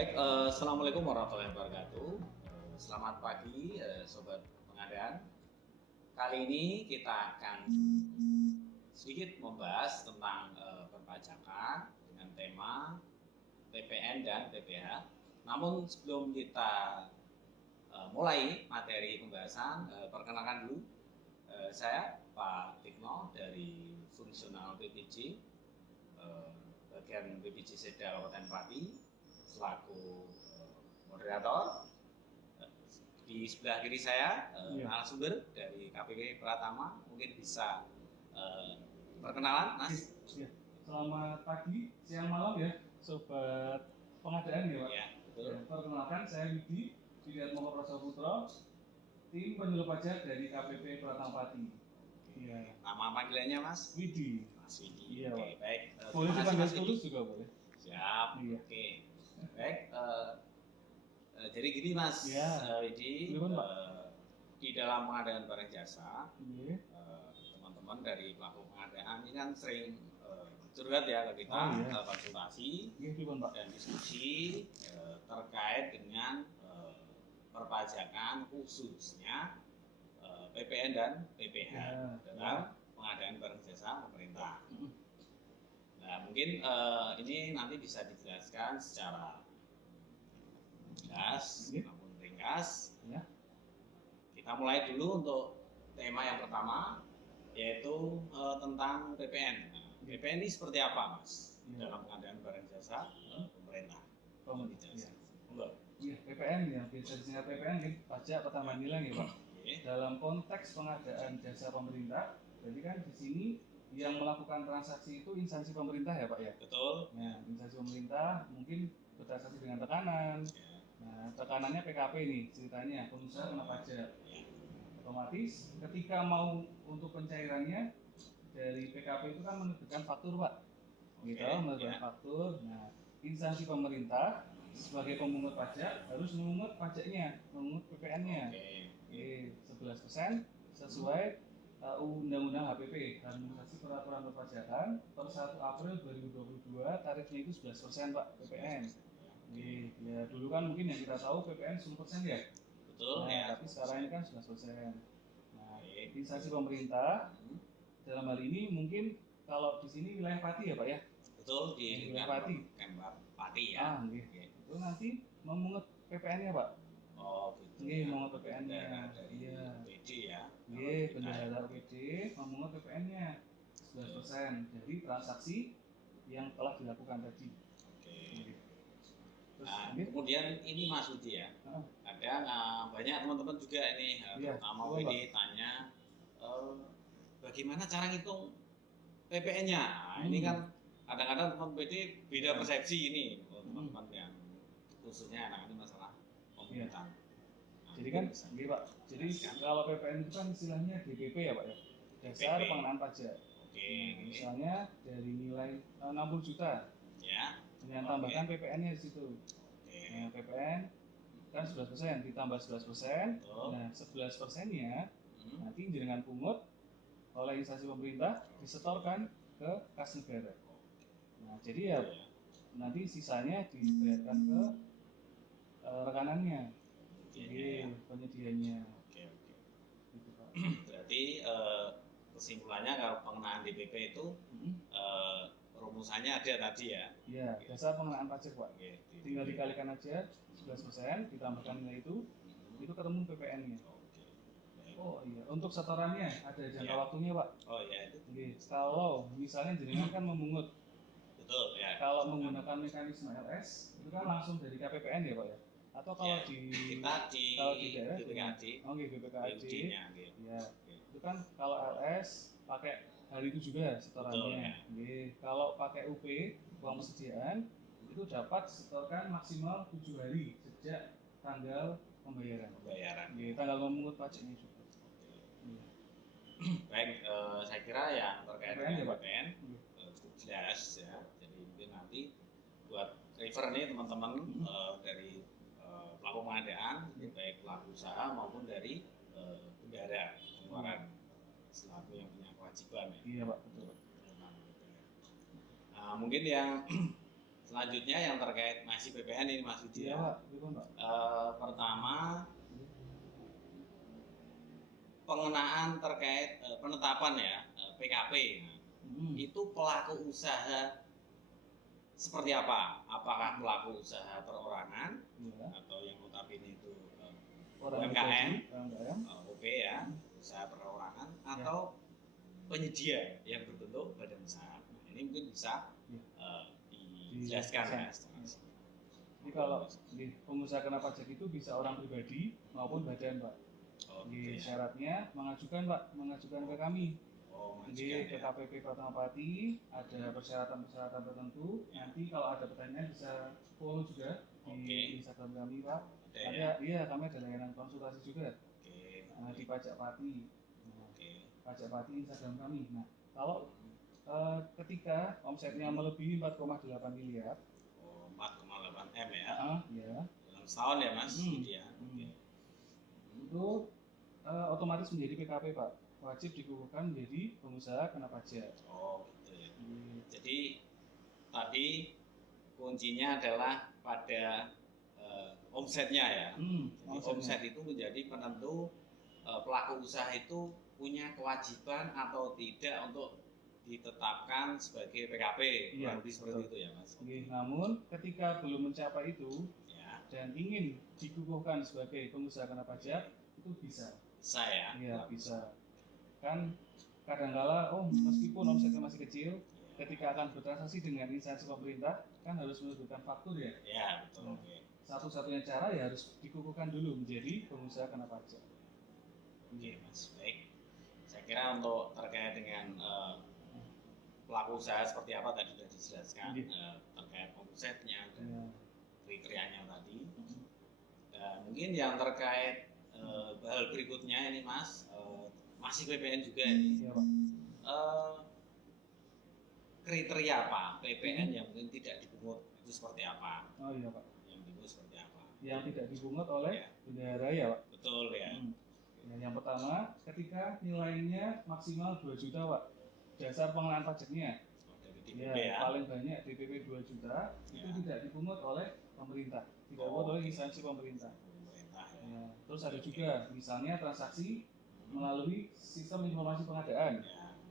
Baik, assalamualaikum warahmatullahi wabarakatuh. Selamat pagi, sobat pengadaan. Kali ini kita akan sedikit membahas tentang perpajakan dengan tema PPN dan PPH. Namun sebelum kita mulai materi pembahasan, perkenalkan dulu saya Pak Tikno dari Fungsional PPJ, bagian PPJ Seda Kabupaten Pati, selaku moderator. Di sebelah kiri saya narasumber dari KPP Pratama, mungkin bisa perkenalan, Mas. Ya. Selamat pagi, siang, malam ya, sobat pengadaan ya, Pak. Ya, betul. Ya, perkenalkan saya Widi Widiatmoko Prasaputra, tim penyuluh pajak dari KPP Pratama Pati. Iya. Nama panggilannya Mas? Widi. Mas Widi. Iya, Oke, Pak. baik. Boleh dipanggil tulus juga boleh. Siap. Iya. Oke. Baik. Jadi gini Mas Widi, di dalam pengadaan barang jasa, teman-teman dari pelaku pengadaan ini kan sering curhat ya ke kita, konsultasi dan diskusi terkait dengan perpajakan khususnya PPN dan PPH dalam pengadaan barang jasa pemerintah. Nah, mungkin ini nanti bisa dijelaskan secara jelas namun ringkas. Kita mulai dulu untuk tema yang pertama, yaitu tentang PPN. Nah, PPN ini seperti apa, Mas, dalam pengadaan barang jasa pemerintah? Iya, PPN ya, biasa disingkat PPN ya, pajak pertambahan nilai ya, Pak. Dalam konteks pengadaan jasa pemerintah, jadi kan di sini yang melakukan transaksi itu instansi pemerintah ya, Pak ya. Betul. Nah, instansi pemerintah mungkin bertransaksi dengan tekanan. Nah, tekanannya PKP nih ceritanya, pengusaha kena pajak. Otomatis ketika mau untuk pencairannya dari PKP itu kan menerbitkan faktur, Pak. Gitu, menerbitkan faktur. Nah, instansi pemerintah sebagai pemungut pajak harus memungut pajaknya, memungut PPN-nya. 11% sesuai Undang-Undang HPP, Harmonisasi Peraturan Perpajakan, per 1 April 2022 tarifnya itu 11%, Pak, PPN. Ya dulu kan mungkin yang kita tahu PPN 10% ya. Betul. Nah, tapi sekarang ini kan 11%. Nah, instansi pemerintah dalam hal ini mungkin kalau di sini wilayah Pati ya, Pak ya. Betul, di wilayah Pati. Pati ya. Itu nanti memungut PPN-nya, Pak. Oh, gitu. Memungut PPN-nya. Iya. PD ya. Bendahara PD memungut PPN-nya 11% dari transaksi yang telah dilakukan tadi. Nah, kemudian ini Mas Budi ya, ada banyak teman-teman juga ini, terutama PD tanya bagaimana cara ngitung PPN-nya. Nah, ini kan kadang-kadang teman PD beda persepsi ini, teman-teman yang khususnya anak ini masalah pemungutan. Jadi kan, Pak. Jadi kalau PPN itu kan istilahnya DPP ya, Pak ya, dasar pengenaan pajak. Misalnya dari nilai 60 juta. Ya. Dengan tambahkan PPN-nya di situ. Nah, PPN kan 11% ditambah 11%. Nah, 11%-nya nanti dengan pungut oleh instansi pemerintah disetorkan ke kas negara. Nah, jadi ya nanti sisanya dibayarkan ke rekanannya. Jadi penyediaannya. Gitu, Pak. Berarti kesimpulannya kalau pengenaan DPP itu rumusannya ada tadi ya? Iya, dasar pengenaan pajak, Pak. Tinggal dikalikan aja 11%, ditambahkan nilai itu ketemu PPN-nya. Oh iya, untuk setorannya ada jangka waktunya, Pak. Oh iya itu. Kalau misalnya jenengan kan memungut. Betul ya. Kalau menggunakan mekanisme LS itu kan langsung dari KPPN ya, Pak ya. Atau kalau di daerah BPKAD. Ya. Itu kan kalau LS pakai hari itu juga setorannya. Kalau pakai UP, uang persediaan, itu dapat setorkan maksimal 7 hari sejak tanggal pembayaran. Tanggal memungut pajaknya juga. Baik, saya kira yang terkait dengan PPN cukup jelas ya. Jadi mungkin nanti buat refer nih teman-teman dari pelaku pengadaan, baik pelaku usaha maupun dari bendahara pengeluaran selaku yang punya kewajiban ya. Iya, Pak, betul. Nah, mungkin yang Selanjutnya yang terkait masih PPN ini Mas Yudi Iya, ya. Pak. Gimana, Pak? Pertama pengenaan terkait penetapan ya PKP. Itu pelaku usaha seperti apa? Apakah pelaku usaha perorangan atau yang notabene itu UMKM, OP ya, usaha perorangan atau penyedia yang berbentuk badan usaha. Nah, ini mungkin bisa dijelaskan ya. Jadi kalau pengusaha kena pajak itu bisa orang pribadi maupun badan, Pak. Jadi syaratnya mengajukan, Pak, mengajukan ke kami. Jadi ke KPP Fatmawati ada persyaratan-persyaratan tertentu. Nanti kalau ada pertanyaan bisa follow juga di Instagram kami, Pak. Iya, kami ada layanan konsultasi juga di Pajak Pati. Pajak Pati Instagram kami. Nah, kalau ketika omsetnya melebihi 4,8 miliar. 4,8 M ya? Ya. Dalam setahun ya Mas? Ya. Itu otomatis menjadi PKP, Pak. Wajib dikukuhkan menjadi pengusaha kena pajak. Oh gitu ya. Jadi tadi kuncinya adalah pada omsetnya ya. Jadi omset itu menjadi penentu pelaku usaha itu punya kewajiban atau tidak untuk ditetapkan sebagai PKP. Iya, lebih seperti itu ya Mas. Namun ketika belum mencapai itu dan ingin dikukuhkan sebagai pengusaha kena pajak itu bisa. Bisa ya? Iya, bisa. Kan kadangkala meskipun omsetnya masih kecil, ketika akan bertransaksi dengan instansi pemerintah kan harus menunjukkan faktur ya. Iya, betul. Satu-satunya cara ya harus dikukuhkan dulu menjadi pengusaha kena pajak. Oke Mas, baik. Saya kira untuk terkait dengan pelaku usaha seperti apa tadi sudah dijelaskan terkait omsetnya dan kriterianya tadi. Dan mungkin yang terkait hal berikutnya ini Mas, masih PPN juga ini. Iya, Pak. Kriteria apa PPN yang mungkin tidak dipungut itu seperti apa? Oh iya Pak. Yang dipungut seperti apa? Yang tidak dipungut oleh bendahara ya Pak. Betul ya. Yang pertama, ketika nilainya maksimal 2 juta Pak, dasar pengenaan pajaknya. Paling banyak DPP 2 juta itu tidak dipungut oleh pemerintah, tidak dipungut oleh instansi pemerintah. Terus ada juga misalnya transaksi melalui sistem informasi pengadaan.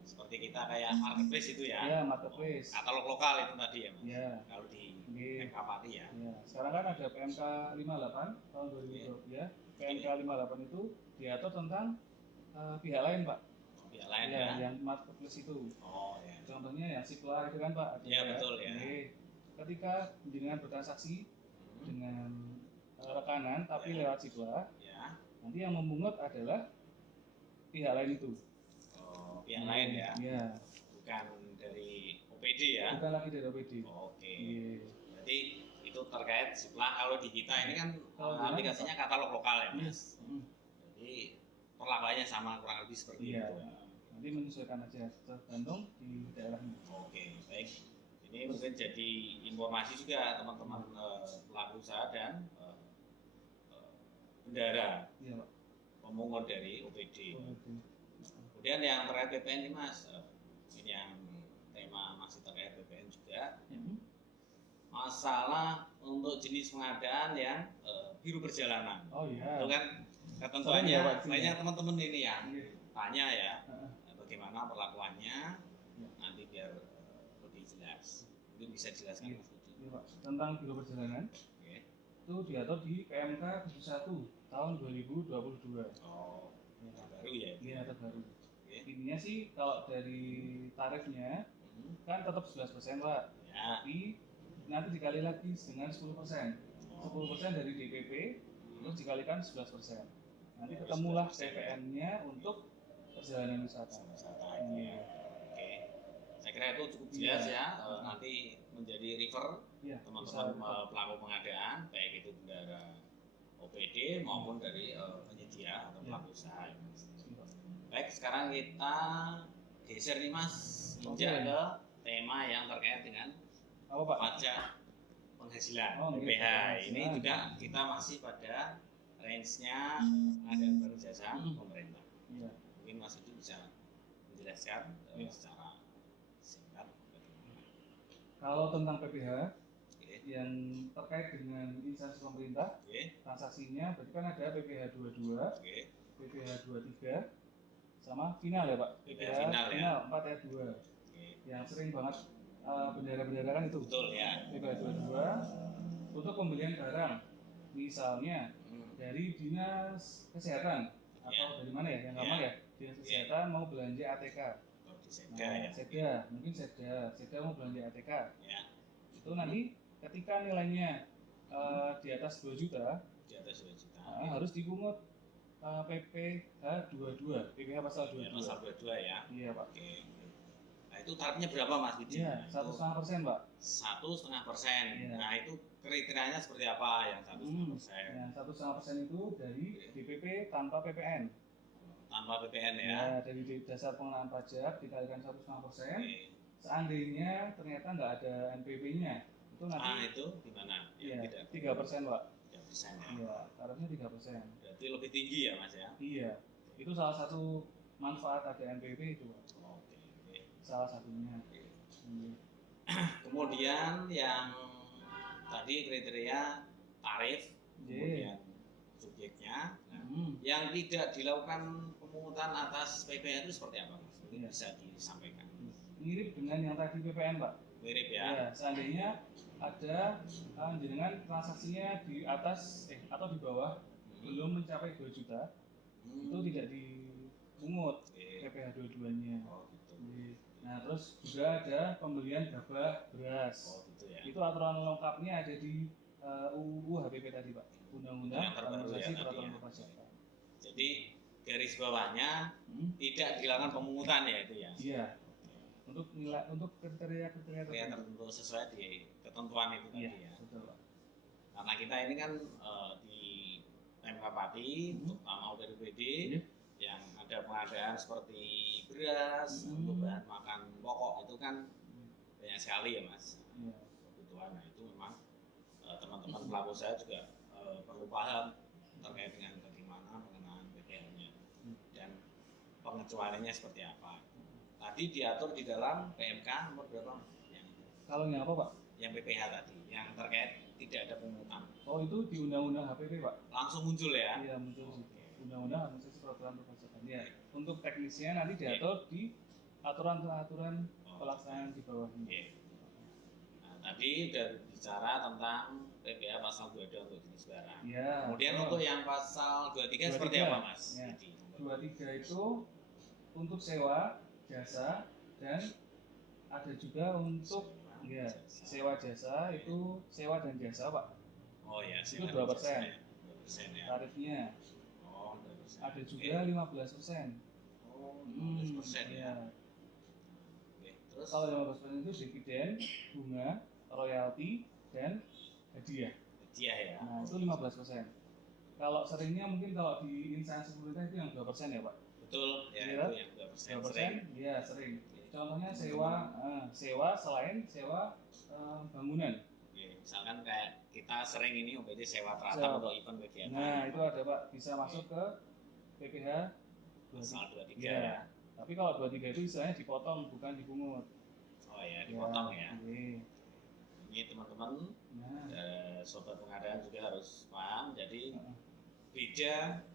Seperti kita kayak marketplace itu ya. Iya, marketplace. Katalog lokal itu tadi ya Mas. Iya. Kalau di PMK Pati ya. Iya. Sekarang kan ada PMK 58 tahun 2020 ya. PMK 58 itu diatur tentang pihak lain Pak. Pihak lain ya. Yang marketplace itu. Oh ya. Contohnya yang Sipla itu kan Pak. Iya betul ya. Ketika dengan bertransaksi dengan rekanan tapi lewat Sipla, nanti yang memungut adalah pihak lain itu. Pihak lain ya? Iya. Bukan dari OPD ya? Bukan lagi dari OPD. Oke. Berarti itu terkait Sipla. Kalau di kita ini kan aplikasinya katalog lokal ya Mas? Jadi perlakuannya sama kurang lebih seperti itu. Nanti menyesuaikan aja tergantung di daerahnya. Oke, baik. Ini mungkin jadi informasi juga teman-teman pelaku usaha dan bendahara. Iya Pak. Pemungut dari OPD. Kemudian yang terkait PPN ini Mas, ini yang tema masih terkait PPN juga. Masalah untuk jenis pengadaan yang biru perjalanan. Oh iya. Itu kan ketentuannya banyak teman-teman ini yang tanya ya, bagaimana perlakuannya nanti biar lebih jelas. Mungkin bisa dijelaskan Mas Budi. Iya Pak. Tentang biru perjalanan. Itu diatur di PMK 71 tahun 2022. Oh, terbaru ya? Iya, terbaru. Intinya sih kalau dari tarifnya kan tetap 11% Pak. Tapi nanti dikali lagi dengan 10%. 10% dari DPP terus dikalikan 11%. Nanti ketemulah PPN-nya untuk perjalanan wisata. Oke. Saya kira itu cukup jelas ya. Nanti menjadi refer teman-teman pelaku pengadaan baik itu bendahara OPD maupun dari penyedia atau pelaku usaha. Baik, sekarang kita geser nih Mas, injak ke tema yang terkait dengan pajak penghasilan PPh. Ini juga kita masih pada range-nya pengadaan barang jasa pemerintah. Mungkin Mas Yudi bisa menjelaskan secara singkat bagaimana. Kalau tentang PPh yang terkait dengan instansi pemerintah, transaksinya berarti kan ada PPh 22, PPh 23, sama final ya Pak. PPh final 4 ayat 2. Yang sering banget bendera-bendera kan itu. Betul ya. PPh 22 untuk pembelian barang, misalnya dari dinas kesehatan atau dari mana ya yang gampang ya, dinas kesehatan mau belanja ATK. Seda mau belanja ATK. Itu nanti ketika nilainya di atas 2 juta, harus dipungut PPh 22, PPh pasal 22. Pasal 22 ya. Iya Pak. Nah itu tarifnya berapa Mas Budi? Iya, 1,5% Pak. 1,5%. Nah itu kriterianya seperti apa yang 1,5%? Yang 1,5% itu dari DPP tanpa PPN. Tanpa PPN ya? Ya, dari dasar pengenaan pajak dikalikan 1,5%. Seandainya ternyata nggak ada NPP-nya, itu nanti. Itu gimana? Iya, 3% Pak. 3% ya? Iya, tarifnya 3%. Berarti lebih tinggi ya Mas ya? Iya, itu salah satu manfaat ada NPP itu Pak. Salah satunya. Kemudian yang tadi kriteria tarif, kemudian subjeknya, yang tidak dilakukan pemungutan atas PPh itu seperti apa Mas? Mungkin bisa disampaikan. Mirip dengan yang tadi PPN Pak. Mirip ya? Ya, seandainya ada jenengan transaksinya di atas atau di bawah belum mencapai 2 juta, itu tidak dipungut PPh 22-nya. Nah, terus juga ada pembelian gabah beras. Itu aturan lengkapnya ada di UU HPP tadi Pak, Undang-Undang Administrasi Peraturan Perpajakan. Jadi garis bawahnya tidak dilakukan pemungutan ya itu ya? Iya. Untuk kriteria tertentu sesuai di ketentuan itu tadi ya. Betul Pak. Karena kita ini kan di PMK Pati, terutama UPD, yang ada pengadaan seperti beras, untuk bahan makan pokok itu kan banyak sekali ya Mas kebutuhan. Nah itu memang teman-teman pelaku usaha juga perlu paham terkait dengan bagaimana pengenaan PPh-nya dan pengecualiannya seperti apa. Tadi diatur di dalam PMK nomor berapa? Kalau yang apa Pak? Yang PPh tadi, yang terkait tidak ada pemungutan. Oh itu di Undang-Undang HPP Pak? Langsung muncul ya? Iya muncul sih. Undang-Undang Administrasi Peraturan Perpajakan. Ya. Untuk teknisnya nanti diatur di aturan-aturan pelaksanaan di bawahnya. Nah, tadi udah bicara tentang PPh pasal 22 untuk jenis barang. Ya. Kemudian untuk yang pasal 23 seperti apa Mas? Ya. 23 itu untuk sewa, jasa, dan ada juga untuk sewa jasa itu sewa dan jasa Pak. Oh ya, itu 2%. 2% ya. Tarifnya. Oh, 2%. Ada juga 15%. Oh, 15% ya. Terus kalau 15% itu dividen, bunga, royalti, dan hadiah. Hadiah ya. Nah, itu 15%. Kalau seringnya mungkin kalau di instansi pemerintah itu yang 2% ya Pak. Betul, ya, itu yang 2%. 2%? Iya, sering. Contohnya sewa selain sewa bangunan. Misalkan kayak kita sering ini UPD sewa teratur untuk event kegiatan. Nah, itu ada Pak, bisa masuk ke PPh pasal 23 ya. Tapi kalau 23 itu istilahnya dipotong bukan dipungut. Oh ya, dipotong ya. Ini teman-teman, sobat pengadaan juga harus paham. Jadi beda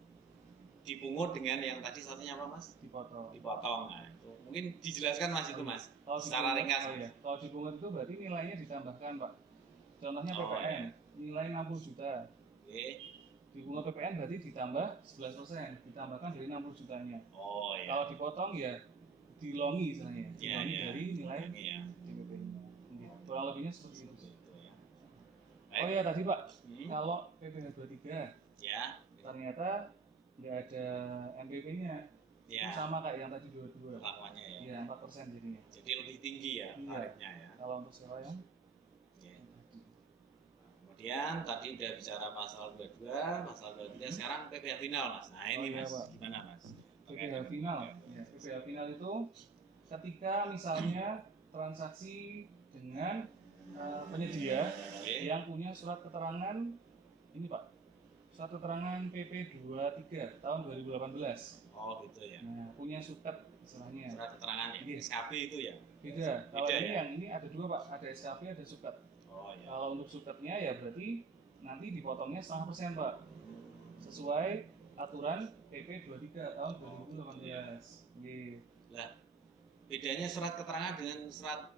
dipungut dengan yang tadi satunya apa Mas? Dipotong. Nah, itu mungkin dijelaskan Mas itu Mas. Secara ringkas. Kalau dipungut itu berarti nilainya ditambahkan Pak. Contohnya PPN, nilai 60 juta. Dipungut PPN berarti ditambah 11%, ditambahkan dari 60 jutanya. Oh iya. Kalau dipotong ya dilongi istilahnya. Dilongi dari nilai DPP-nya. Kurang lebihnya seperti itu. Oh iya tadi Pak, kalau PPh 23 ternyata nggak ada MPP-nya. Itu sama kayak yang tadi 22. Lakuannya ya. Iya, 4% jadinya. Jadi lebih tinggi ya tarifnya ya. Kalau untuk sewa yang kemudian tadi udah bicara pasal 22, pasal 23, sekarang PPh final Mas. Nah ini Mas, gimana Mas? PPh final. PPh final itu ketika misalnya transaksi dengan penyedia yang punya surat keterangan ini Pak, surat keterangan PP 23 tahun 2018. Oh gitu ya. Nah, punya suket istilahnya. Surat keterangan ya, SKP itu ya? Beda. Kalau ini yang ini ada dua Pak, ada SKP, ada suket. Oh ya. Kalau untuk suketnya ya berarti nanti dipotongnya 0,5% Pak, sesuai aturan PP 23 tahun 2018. Lah, bedanya surat keterangan dengan surat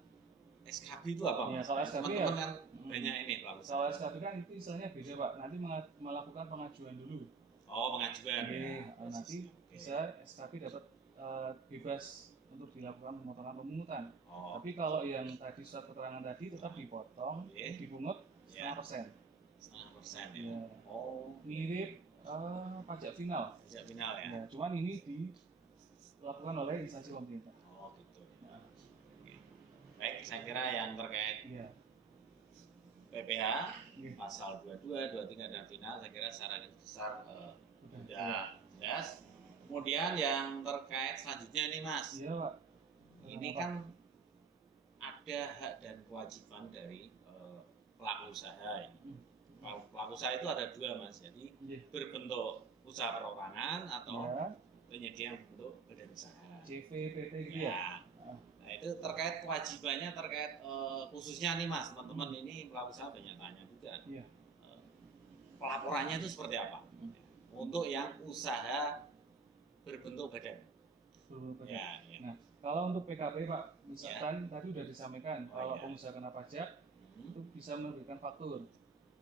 SKB itu apa Ya, Mas? kalau SKB Teman-teman ya, kan banyak ini pelaku usaha. kalau SKB kan itu istilahnya beda Pak, nanti melakukan pengajuan dulu. Oh, pengajuan ya. Nanti bisa SKB dapat bebas untuk dilakukan pemotongan pemungutan. Oh. Tapi kalau yang tadi surat keterangan tadi tetap dipotong, dibungut 0,5%. 0,5% ya. Ya. Oh, Mirip pajak final. pajak final ya. Ya, cuman ini dilakukan oleh instansi pemerintah. Oh, gitu. Nah. Oke. Baik, saya kira yang terkait PPh pasal 22, 23 dan final saya kira secara besar sudah jelas. Kemudian yang terkait selanjutnya nih Mas. Iya Pak. Ini kan ada hak dan kewajiban dari pelaku usaha ya. Pelaku usaha itu ada dua Mas, jadi berbentuk usaha perorangan atau penyedia bentuk badan usaha. CVPT gitu ya. Nah itu terkait kewajibannya terkait khususnya nih Mas, teman-teman ini pelaku usaha banyak tanya juga. Pelaporannya itu seperti apa? Untuk yang usaha berbentuk badan. Ya. Nah, kalau untuk PKP Pak, misalkan tadi sudah disampaikan kalau pengusaha kena pajak itu bisa menerbitkan faktur.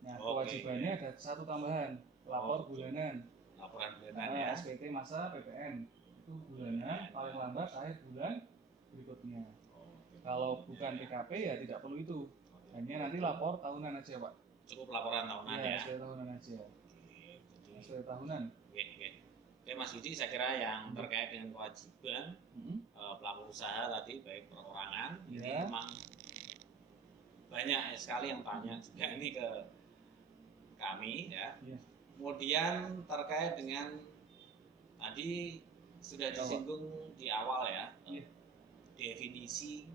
Nah, kewajibannya ada satu tambahan, lapor bulanan. Laporan bulanan ya. SPT masa PPN itu bulanan, paling lambat akhir bulan berikutnya. Kalau bukan PKP ya tidak perlu itu. Hanya nanti lapor tahunan aja Pak. Cukup laporan tahunan ya. SPT tahunan aja. SPT tahunan. Oke Mas Yudi, saya kira yang terkait dengan kewajiban pelaku usaha tadi baik perorangan ini memang banyak sekali yang tanya juga ini ke kami ya. Kemudian terkait dengan tadi sudah disinggung di awal ya, definisi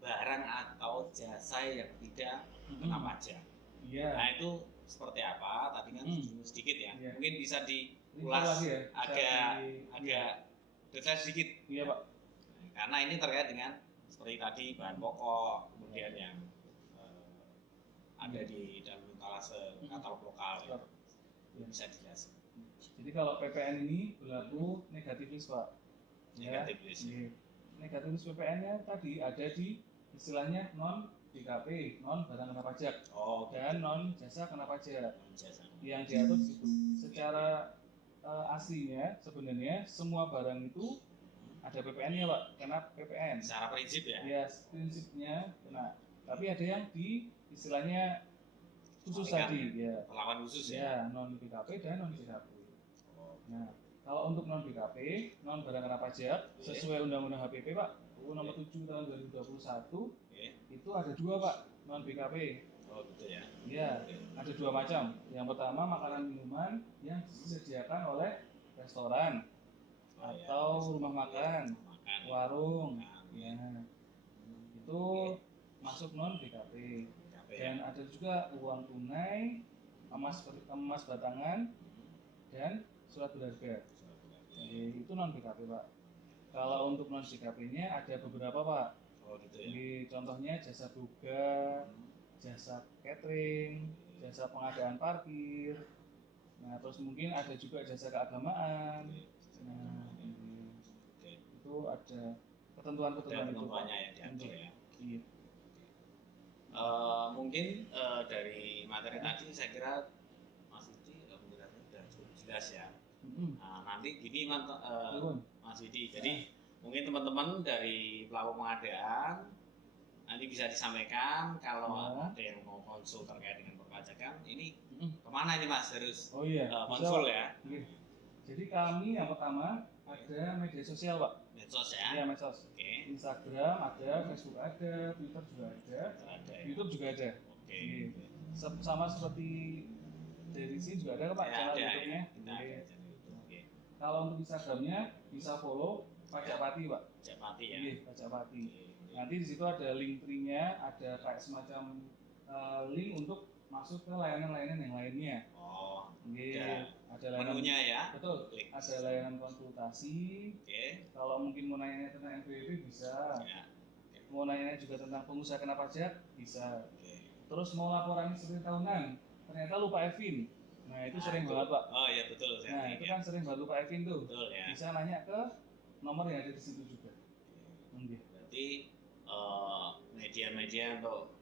barang atau jasa yang tidak kena pajak. Nah itu seperti apa? Tadi kan sedikit ya. Mungkin bisa diulas agak detail sedikit. Iya Pak. Karena ini terkait dengan seperti tadi bahan pokok, kemudian yang ada di dalam etalase katalog lokal ya. Bisa dijelaskan. Jadi kalau PPN ini berlaku negatif list Pak. Negatif list. Negatif list PPN-nya tadi ada di istilahnya non BKP, non barang kena pajak, dan non jasa kena pajak. Yang diatur di situ. Secara aslinya sebenarnya semua barang itu ada PPN-nya Pak, kena PPN. Secara prinsip ya? Ya, prinsipnya kena. Tapi ada yang di istilahnya khusus tadi, ya. Perlakuan khusus ya. Non BKP dan non BKP. Nah, kalau untuk non BKP, non barang kena pajak, sesuai Undang-Undang HPP Pak, UU Nomor 7 Tahun 2021, itu ada dua Pak, non BKP. Oh gitu ya? Iya, ada dua macam. Yang pertama makanan minuman yang disediakan oleh restoran atau rumah makan, warung. Ya, itu masuk non BKP. Dan ada juga uang tunai, emas batangan, dan surat berharga. Itu non BKP Pak. Kalau untuk non BKP-nya ada beberapa Pak. Contohnya jasa boga, jasa catering, jasa pengadaan parkir. Nah, terus mungkin ada juga jasa keagamaan. Nah, itu ada ketentuan-ketentuan itu. Yang diatur ya. Iya. Mungkin dari materi tadi saya kira Mas Widi penjelasannya sudah cukup jelas ya. Nah, nanti gini Mas Widi, jadi mungkin teman-teman dari pelaku pengadaan nanti bisa disampaikan kalau ada yang mau konsul terkait dengan perpajakan ini kemana ini Mas harus konsul ya? Jadi kami yang pertama ada media sosial Pak. Medsos ya? Iya medsos. Instagram ada, Facebook ada, Twitter juga ada, YouTube juga ada. Sama seperti dari sini juga ada Pak channel YouTube-nya. Kalau untuk Instagramnya bisa follow Pajakpati Pak. Pajakpati ya. Iya Pajakpati. Nanti di situ ada link tree-nya, ada kayak semacam link untuk masuk ke layanan-layanan yang lainnya. Ada layanan menunya ya. Betul. Ada layanan konsultasi. Kalau mungkin mau nanya tentang NPWP bisa. Mau nanya juga tentang pengusaha kena pajak bisa. terus mau laporan seperti tahunan, ternyata lupa Evin. Nah itu sering banget Pak. Oh iya betul. Nah itu kan sering banget lupa Evin tuh. Betul ya. Bisa nanya ke nomor yang ada di situ juga. Berarti media-media untuk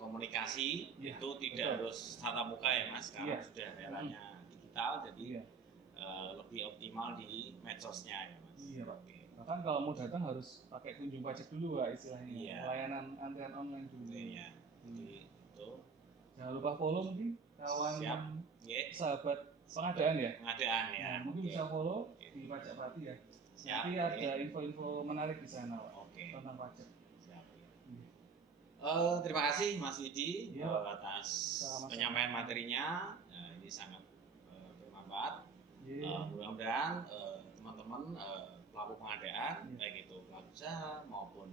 komunikasi itu tidak harus tatap muka ya Mas, karena sudah eranya digital, jadi lebih optimal di medsosnya ya Mas. Iya Pak. Bahkan kalau mau datang harus pakai kunjung pajak dulu Pak istilahnya. Layanan antrian online dulu. Iya. Jadi itu. Jangan lupa follow mungkin kawan sahabat pengadaan ya. Pengadaan ya. Nah, mungkin bisa follow di Pajak Pati ya. Nanti ada info-info menarik di sana Pak. Tentang pajak. Siap. Terima kasih Mas Widi atas penyampaian materinya. Ini sangat bermanfaat. Mudah-mudahan teman-teman pelaku pengadaan, baik itu pelaku usaha maupun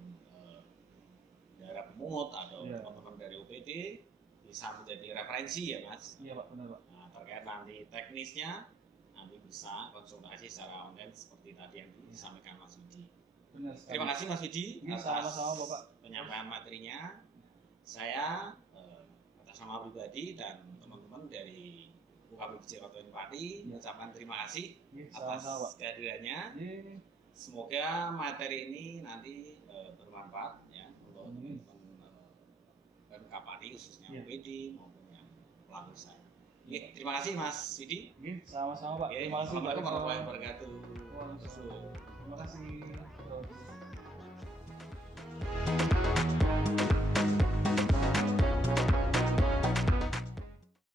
daerah pemungut atau teman-teman dari UPD bisa menjadi referensi ya Mas. Iya Pak, benar Pak. Nah, terkait nanti teknisnya nanti bisa konsultasi secara online seperti tadi yang disampaikan Mas Widi. Terima kasih Mas Widi atas penyampaian materinya. Saya atas nama pribadi dan teman-teman dari UKBPJ Kota Pati mengucapkan terima kasih atas kehadirannya. Semoga materi ini nanti bermanfaat ya untuk teman-teman PMK Pati khususnya UPD maupun yang pelaku usaha. Terima kasih Mas Widi. Sama-sama Pak. Terima kasih. Assalamualaikum warahmatullahi wabarakatuh. Terima kasih.